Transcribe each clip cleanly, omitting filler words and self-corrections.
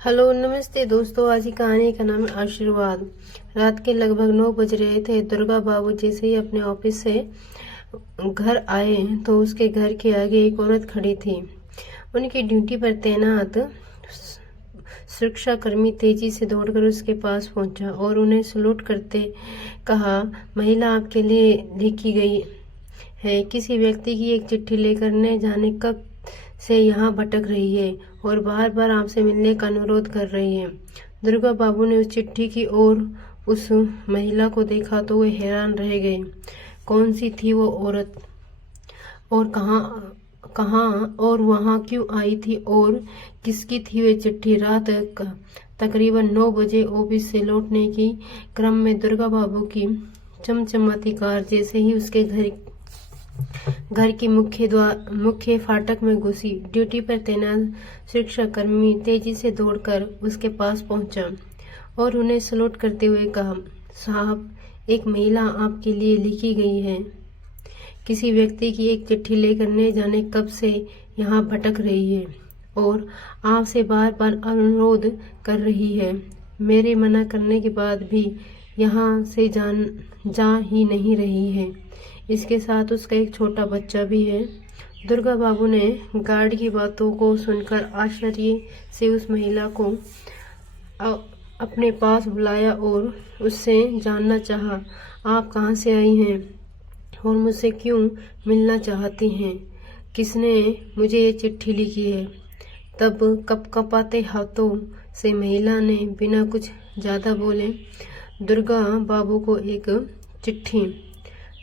Hello नमस्ते दोस्तों। आज की कहानी का नाम है आशीर्वाद। रात के लगभग 9 बज रहे थे। दुर्गा बाबू जैसे ही अपने ऑफिस से घर आए तो उसके घर के आगे एक औरत खड़ी थी। उनकी ड्यूटी पर तैनात सुरक्षाकर्मी तेजी से दौड़कर उसके पास पहुंचा और उन्हें सलूट करते कहा, महिला आपके लिए लिखी गई है। किसी व्यक्ति की एक चिट्ठी लेकर न जाने कब से यहाँ भटक रही है और बार बार आपसे मिलने का अनुरोध कर रही है। दुर्गा बाबू ने उस चिट्ठी की ओर उस महिला को देखा तो वे हैरान रह गए। कौन सी थी वो औरत और कहाँ और वहाँ क्यों आई थी और किसकी थी वे चिट्ठी? रात तकरीबन 9 बजे ऑफिस से लौटने की क्रम में दुर्गा बाबू की चमचमाती कार जैसे ही उसके घर की मुख्य फाटक में घुसी। ड्यूटी पर तैनात सुरक्षाकर्मी तेजी से दौड़कर उसके पास पहुंचा और उन्हें सलूट करते हुए कहा, साहब, एक महिला आपके लिए लिखी गई है। किसी व्यक्ति की एक चिट्ठी लेकर न जाने कब से यहाँ भटक रही है और आपसे बार बार अनुरोध कर रही है। मेरे मना करने के बाद भी यहाँ से जा ही नहीं रही है। इसके साथ उसका एक छोटा बच्चा भी है। दुर्गा बाबू ने गार्ड की बातों को सुनकर आश्चर्य से उस महिला को अपने पास बुलाया और उससे जानना चाहा, आप कहाँ से आई हैं और मुझसे क्यों मिलना चाहती हैं? किसने मुझे ये चिट्ठी लिखी है? तब कपकपाते हाथों से महिला ने बिना कुछ ज़्यादा बोले दुर्गा बाबू को एक चिट्ठी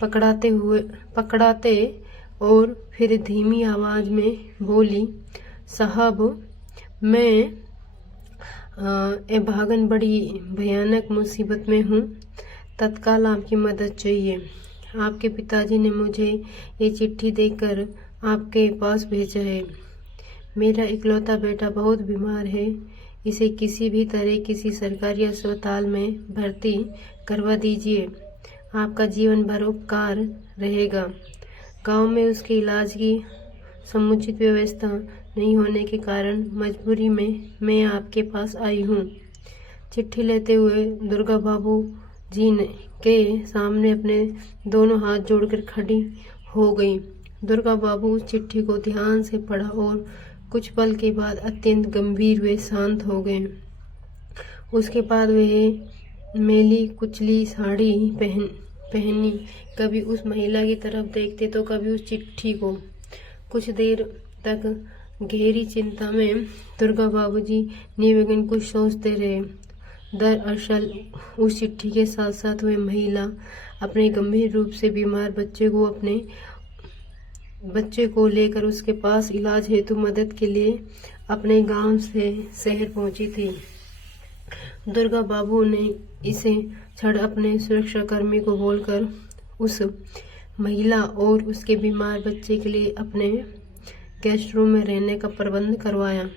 पकड़ाते और फिर धीमी आवाज में बोली, साहब, मैं भागन बड़ी भयानक मुसीबत में हूँ। तत्काल आपकी मदद चाहिए। आपके पिताजी ने मुझे ये चिट्ठी देकर आपके पास भेजा है। मेरा इकलौता बेटा बहुत बीमार है। इसे किसी भी तरह किसी सरकारी अस्पताल में भर्ती करवा दीजिए। आपका जीवन भर उपकार रहेगा। गांव में उसके इलाज की समुचित व्यवस्था नहीं होने के कारण मजबूरी में मैं आपके पास आई हूँ। चिट्ठी लेते हुए दुर्गा बाबू जी के सामने अपने दोनों हाथ जोड़कर खड़ी हो गई। दुर्गा बाबू उस चिट्ठी को ध्यान से पढ़ा और कुछ पल के बाद अत्यंत गंभीर वे शांत हो गए। उसके बाद वह मेली कुचली साड़ी पहनी कभी उस महिला की तरफ देखते तो कभी उस चिट्ठी को। कुछ देर तक गहरी चिंता में दुर्गा बाबूजी निर्विघ्न कुछ सोचते रहे। दरअसल उस चिट्ठी के साथ साथ वह महिला अपने गंभीर रूप से बीमार बच्चे को लेकर उसके पास इलाज हेतु मदद के लिए अपने गांव से शहर पहुंची थी। दुर्गा बाबू ने इसे क्षण अपने सुरक्षाकर्मी को बोलकर उस महिला और उसके बीमार बच्चे के लिए अपने गेस्ट रूम में रहने का प्रबंध करवाया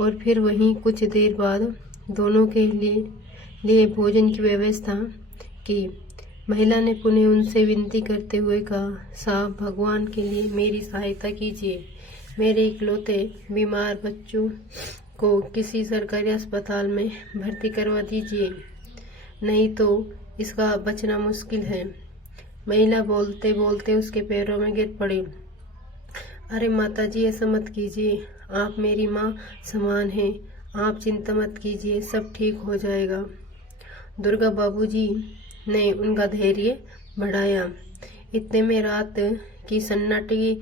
और फिर वहीं कुछ देर बाद दोनों के लिए भोजन की व्यवस्था की। महिला ने पुनः उनसे विनती करते हुए कहा, साहब, भगवान के लिए मेरी सहायता कीजिए। मेरे इकलौते बीमार बच्चों को किसी सरकारी अस्पताल में भर्ती करवा दीजिए, नहीं तो इसका बचना मुश्किल है। महिला बोलते बोलते उसके पैरों में गिर पड़ी। अरे माताजी, ऐसा मत कीजिए। आप मेरी माँ समान हैं। आप चिंता मत कीजिए, सब ठीक हो जाएगा। दुर्गा बाबूजी ने उनका धैर्य बढ़ाया। इतने में रात की सन्नाटे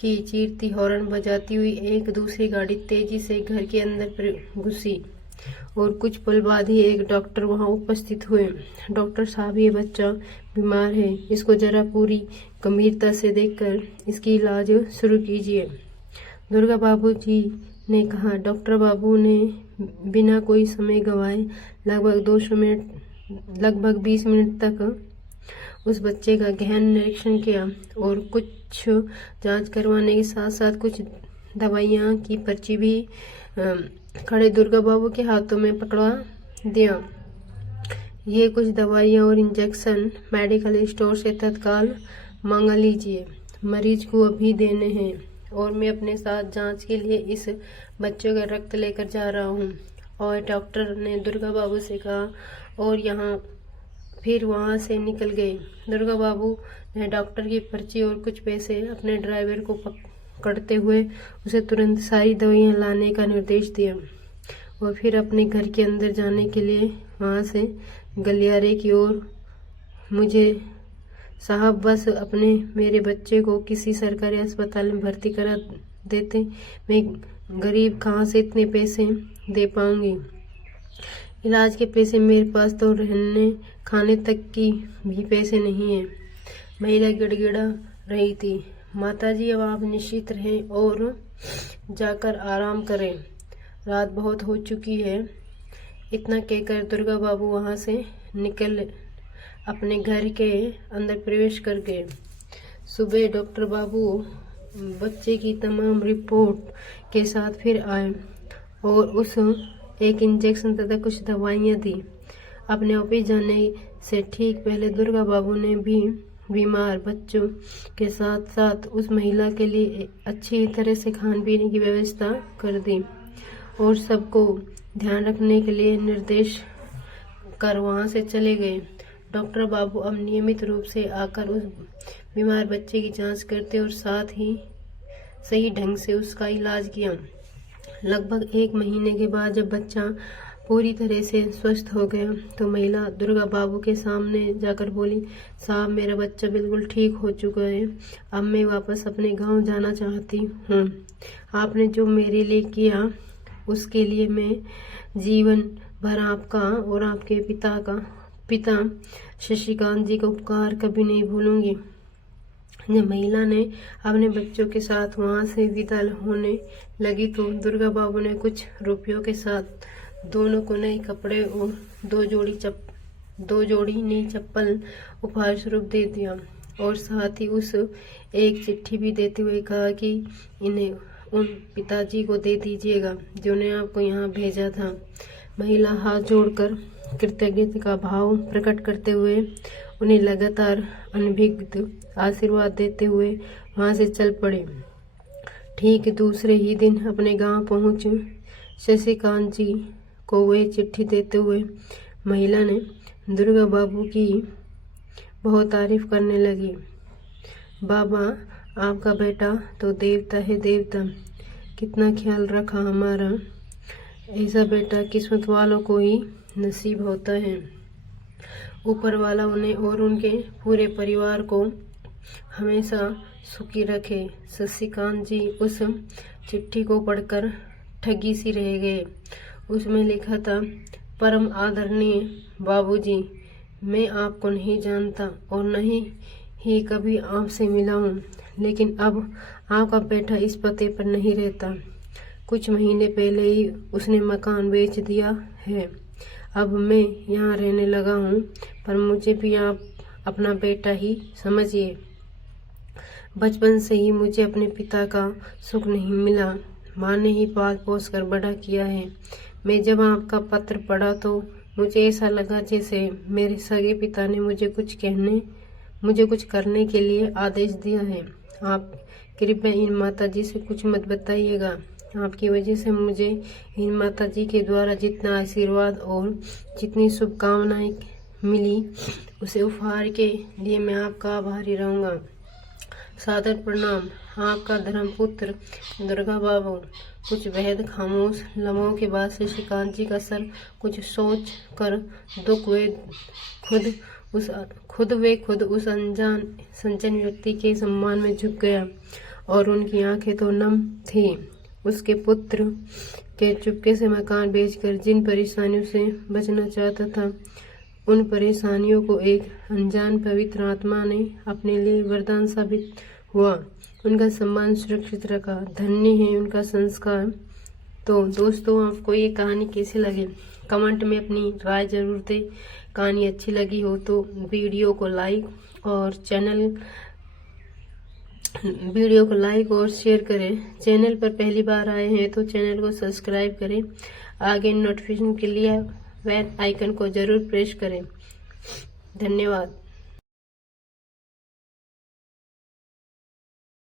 की चीरती हॉर्न बजाती हुई एक दूसरी गाड़ी तेजी से घर के अंदर घुसी और कुछ पल बाद ही एक डॉक्टर वहां उपस्थित हुए। डॉक्टर साहब, ये बच्चा बीमार है। इसको जरा पूरी गंभीरता से देखकर इसकी इलाज शुरू कीजिए, दुर्गा बाबू जी ने कहा। डॉक्टर बाबू ने बिना कोई समय गंवाए लगभग 20 मिनट तक उस बच्चे का गहन निरीक्षण किया और कुछ जांच करवाने के साथ साथ कुछ दवाइयाँ की पर्ची भी खड़े दुर्गा बाबू के हाथों में पकड़वा दिया। ये कुछ दवाइयाँ और इंजेक्शन मेडिकल स्टोर से तत्काल मंगा लीजिए। मरीज को अभी देने हैं और मैं अपने साथ जांच के लिए इस बच्चे का रक्त लेकर जा रहा हूँ। और डॉक्टर ने दुर्गा बाबू से कहा और यहाँ फिर वहाँ से निकल गए। दुर्गा बाबू ने डॉक्टर की पर्ची और कुछ पैसे अपने ड्राइवर को पकड़ते हुए उसे तुरंत सारी दवाइयाँ लाने का निर्देश दिया और फिर अपने घर के अंदर जाने के लिए वहाँ से गलियारे की ओर। मुझे साहब बस अपने मेरे बच्चे को किसी सरकारी अस्पताल में भर्ती करा देते, मैं गरीब कहाँ से इतने पैसे दे पाऊंगी। इलाज के पैसे मेरे पास तो रहने खाने तक की भी पैसे नहीं है। महिला गिड़गिड़ा रही थी। माताजी अब आप निश्चित रहें और जाकर आराम करें, रात बहुत हो चुकी है। इतना कहकर दुर्गा बाबू वहाँ से निकल अपने घर के अंदर प्रवेश कर गए। सुबह डॉक्टर बाबू बच्चे की तमाम रिपोर्ट के साथ फिर आए और उस एक इंजेक्शन तथा कुछ दवाइयाँ दी। अपने ऑफिस जाने से ठीक पहले दुर्गा बाबू ने भी बीमार बच्चों के साथ साथ उस महिला के लिए अच्छी तरह से खान पीने की व्यवस्था कर दी और सबको ध्यान रखने के लिए निर्देश कर वहाँ से चले गए। डॉक्टर बाबू अब नियमित रूप से आकर उस बीमार बच्चे की जांच करते और साथ ही सही ढंग से उसका इलाज किया। लगभग 1 महीने के बाद जब बच्चा पूरी तरह से स्वस्थ हो गया तो महिला दुर्गा बाबू के सामने जाकर बोली, साहब मेरा बच्चा बिल्कुल ठीक हो चुका है, अब मैं वापस अपने गांव जाना चाहती हूँ। आपने जो मेरे लिए किया उसके लिए मैं जीवन भर आपका और आपके पिता शशिकांत जी का उपकार कभी नहीं भूलूंगी। जब महिला ने अपने बच्चों के साथ वहां से विदा होने लगी तो दुर्गा बाबू ने कुछ रुपयों के साथ दोनों को नए कपड़े और दो जोड़ी नई चप्पल उपहार स्वरूप दे दिया और साथ ही उस एक चिट्ठी भी देते हुए कहा कि इन्हें उन पिताजी को दे दीजिएगा जिन्होंने आपको यहाँ भेजा था। महिला हाथ जोड़कर कृतज्ञता का भाव प्रकट करते हुए उन्हें लगातार अनभिज्ञ आशीर्वाद देते हुए वहां से चल पड़े। ठीक दूसरे ही दिन अपने गांव पहुंच शशिकांत जी को वह चिट्ठी देते हुए महिला ने दुर्गा बाबू की बहुत तारीफ करने लगी। बाबा आपका बेटा तो देवता है देवता, कितना ख्याल रखा हमारा, ऐसा बेटा किस्मत वालों को ही नसीब होता है। ऊपर वाला उन्हें और उनके पूरे परिवार को हमेशा सुखी रखे। शशिकांत जी उस चिट्ठी को पढ़कर ठगी सी रह गए। उसमें लिखा था, परम आदरणीय बाबूजी, मैं आपको नहीं जानता और नहीं ही कभी आपसे मिला हूँ, लेकिन अब आपका बेटा इस पते पर नहीं रहता। कुछ महीने पहले ही उसने मकान बेच दिया है। अब मैं यहाँ रहने लगा हूँ, पर मुझे भी आप अपना बेटा ही समझिए। बचपन से ही मुझे अपने पिता का सुख नहीं मिला, माँ ने ही पाल पोस कर बड़ा किया है। मैं जब आपका पत्र पढ़ा तो मुझे ऐसा लगा जैसे मेरे सगे पिता ने मुझे कुछ करने के लिए आदेश दिया है। आप कृपया इन माताजी से कुछ मत बताइएगा। आपकी वजह से मुझे इन माताजी के द्वारा जितना आशीर्वाद और जितनी शुभकामनाएं मिली, उसे उपहार के लिए मैं आपका आभारी रहूँगा। सादर प्रणाम, आपका धर्मपुत्र दुर्गा बाबू। कुछ बेहद खामोश लम्हों के बाद शशिकांत जी का सर कुछ सोच कर दुख वे खुद उस अनजान सज्जन व्यक्ति के सम्मान में झुक गया और उनकी आंखें तो नम थी। उसके पुत्र के चुपके से मकान बेचकर जिन परेशानियों से बचना चाहता था, उन परेशानियों को एक अनजान पवित्र आत्मा ने अपने लिए वरदान साबित हुआ। उनका सम्मान सुरक्षित रखा। धन्य है उनका संस्कार। तो दोस्तों, आपको ये कहानी कैसी लगी कमेंट में अपनी राय जरूर दें। कहानी अच्छी लगी हो तो वीडियो को लाइक और शेयर करें। चैनल पर पहली बार आए हैं तो चैनल को सब्सक्राइब करें। आगे नोटिफिकेशन के लिए बेल आइकन को जरूर प्रेस करें। धन्यवाद।